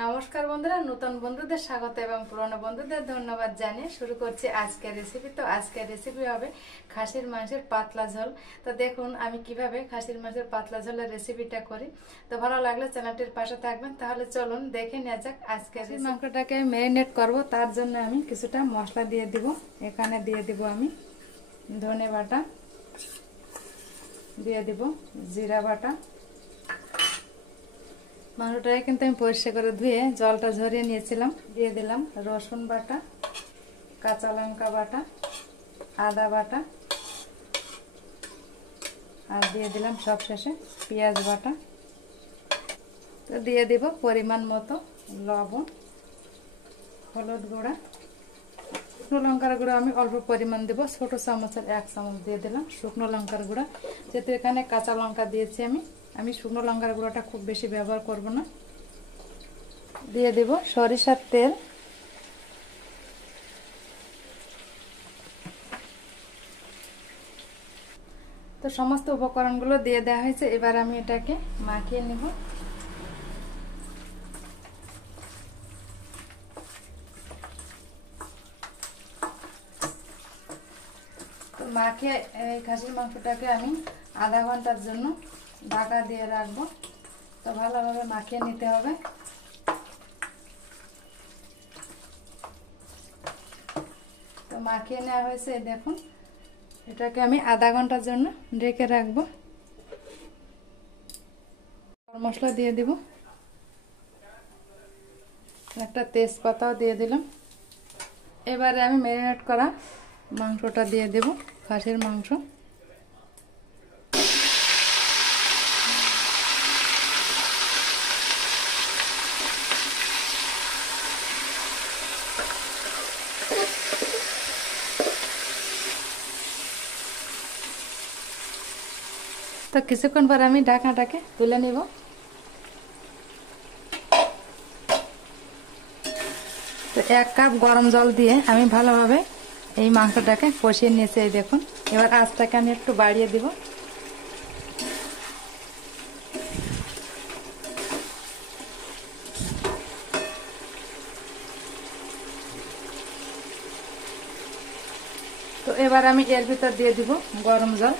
নমস্কার বন্ধুরা, নতুন বন্ধুদের স্বাগত এবং পুরনো বন্ধুদের ধন্যবাদ জানিয়ে শুরু করছি আজকের রেসিপি। তো আজকের রেসিপি হবে খাসির মাংসের পাতলা ঝোল। তো দেখুন আমি কিভাবে খাসির মাংসের পাতলা ঝোলের রেসিপিটা করি। তো ভালো লাগলে চ্যানেলটির পাশে থাকবেন। তাহলে চলুন দেখে নেওয়া যাক আজকের মাংসটাকে ম্যারিনেট করব। তার জন্য আমি কিছুটা মশলা দিয়ে দিব। এখানে দিয়ে দিব আমি ধনে বাটা, দিয়ে দিব জিরা বাটা। মাংসটাকে কিন্তু আমি পরিষ্কার করে ধুয়ে জলটা ঝরিয়ে নিয়েছিলাম। দিয়ে দিলাম রসুন বাটা, কাঁচা লঙ্কা বাটা, আদা বাটা, আর দিয়ে দিলাম সবশেষে পেঁয়াজ বাটা। তো দিয়ে দিব পরিমাণ মতো লবণ, হলুদ গুঁড়া, শুকনো লঙ্কার গুঁড়া আমি অল্প পরিমাণ দেব, ছোট চামচের 1 চামচ দিয়ে দিলাম শুকনো লঙ্কার গুঁড়া। যেহেতু এখানে কাঁচা লঙ্কা দিয়েছি আমি শুকনো লঙ্কার গুঁড়োটা খুব বেশি ব্যবহার করব না। দিয়ে দেব সরিষার তেল, তো সমস্ত উপকরণগুলো দিয়ে দেওয়া হয়েছে। এবার আমি এটাকে মাখিয়ে নেব। তো মাখিয়ে এই খাসির মাংসটাকে আমি আধা ঘন্টার জন্য ঢাকা দিয়ে রাখবো। তো ভালোভাবে মাখিয়ে নিতে হবে। তো মাখিয়ে নেওয়া হয়েছে, দেখুন এটাকে আমি আধা ঘন্টার জন্য ঢেকে রাখবো। মশলা দিয়ে দিব, একটা তেজপাতাও দিয়ে দিলাম। এবারে আমি ম্যারিনেট করা মাংসটা দিয়ে দেব, খাসির মাংস। তো কিছুক্ষণ পর আমি ঢাকনাটাকে তুলে নিব। তো 1 কাপ গরম জল দিয়ে আমি ভালোভাবে এই মাংসটাকে কষিয়ে নিয়েছি। এই দেখুন, এবার আঁচটাকে আমি একটু বাড়িয়ে দিব। তো এবার আমি এর ভিতর দিয়ে দিব গরম জল।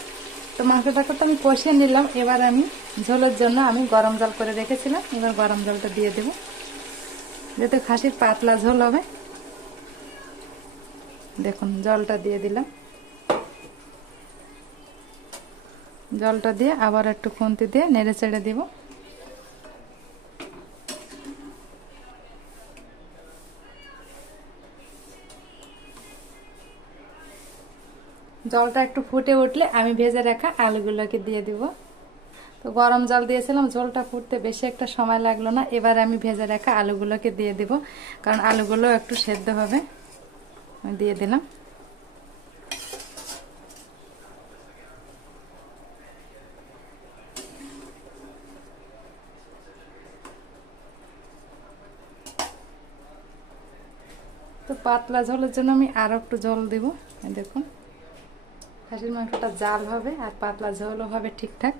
তো মাংসটাকে তো আমি কষিয়ে নিলাম। এবার আমি ঝোলের জন্য আমি গরম জল করে রেখেছিলাম, এবার গরম জলটা দিয়ে দেব। যেহেতু খাসির পাতলা ঝোল হবে, দেখুন জলটা দিয়ে দিলাম। জলটা দিয়ে আবার একটু খুন্তি দিয়ে নেড়ে চেড়ে দিব। জলটা একটু ফুটে উঠলে আমি ভেজে রাখা আলুগুলোকে দিয়ে দিব। তো গরম জল দিয়েছিলাম, ঝোলটা ফুটতে বেশি একটা সময় লাগলো না। এবার আমি ভেজে রাখা আলুগুলোকে দিয়ে দিব, কারণ আলুগুলো একটু সেদ্ধ হবে। আমি দিয়ে দিলাম। তো পাতলা ঝোলের জন্য আমি আরো একটু জল দিব। দেখুন খাসির মাংসটা জাল হবে আর পাতলা ঝোলও হবে ঠিকঠাক।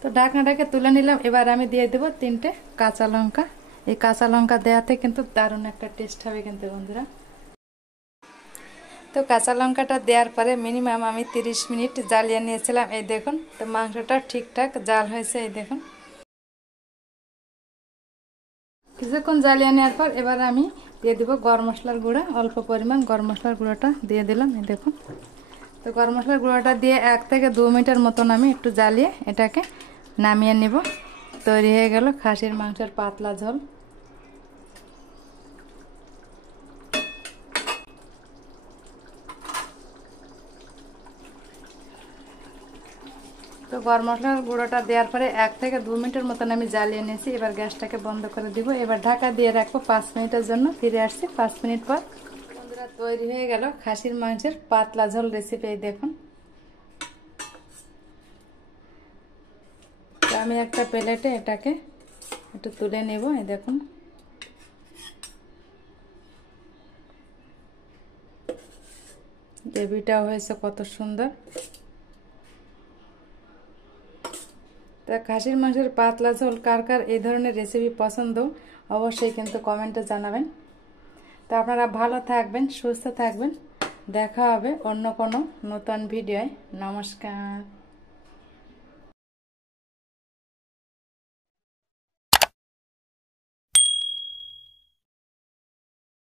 তো ঢাকনাটাকে তুলে নিলাম। এবার আমি দিয়ে দেব 3টে কাঁচা লঙ্কা। এই কাঁচা লঙ্কা দেওয়াতে কিন্তু দারুণ একটা টেস্ট হবে কিন্তু বন্ধুরা। তো কাঁচা লঙ্কাটা দেওয়ার পরে মিনিমাম আমি 30 মিনিট জ্বালিয়ে নিয়েছিলাম। এই দেখুন, তো মাংসটা ঠিকঠাক জাল হয়েছে। এই দেখুন, কিছুক্ষণ জ্বালিয়ে নেওয়ার পর এবার আমি দিয়ে দিব গরম মশলার গুঁড়া, অল্প পরিমাণ গরম মশলার গুঁড়োটা দিয়ে দিলাম। এই দেখুন, তো গরম মশলার গুঁড়োটা দিয়ে 1 থেকে 2 মিনিটের মতন আমি একটু জ্বালিয়ে এটাকে নামিয়ে নেব। তৈরি হয়ে গেল খাসির মাংসের পাতলা ঝোল। তো গরম মশলার গুঁড়োটা দেওয়ার পরে 1 থেকে 2 মিনিটের মতন আমি জ্বালিয়ে নিয়েছি। এবার গ্যাসটাকে বন্ধ করে দিব। এবার ঢাকা দিয়ে রাখবো 5 মিনিটের জন্য। ফিরে আসছি 5 মিনিট পর। বন্ধুরা, তৈরি হয়ে গেল খাসির মাংসের পাতলা ঝোল রেসিপি। এই দেখুন, তো আমি একটা প্লেটে এটাকে একটু তুলে নেব। এই দেখুন, গ্রেভিটাও হয়েছে কত সুন্দর। তো তা খাসির মাংসের পাতলা ঝোল কার কার এই ধরনের রেসিপি পছন্দ অবশ্যই কিন্তু কমেন্টে জানাবেন। তো আপনারা ভালো থাকবেন, সুস্থ থাকবেন। দেখা হবে অন্য কোনো নতুন ভিডিওয়। নমস্কার।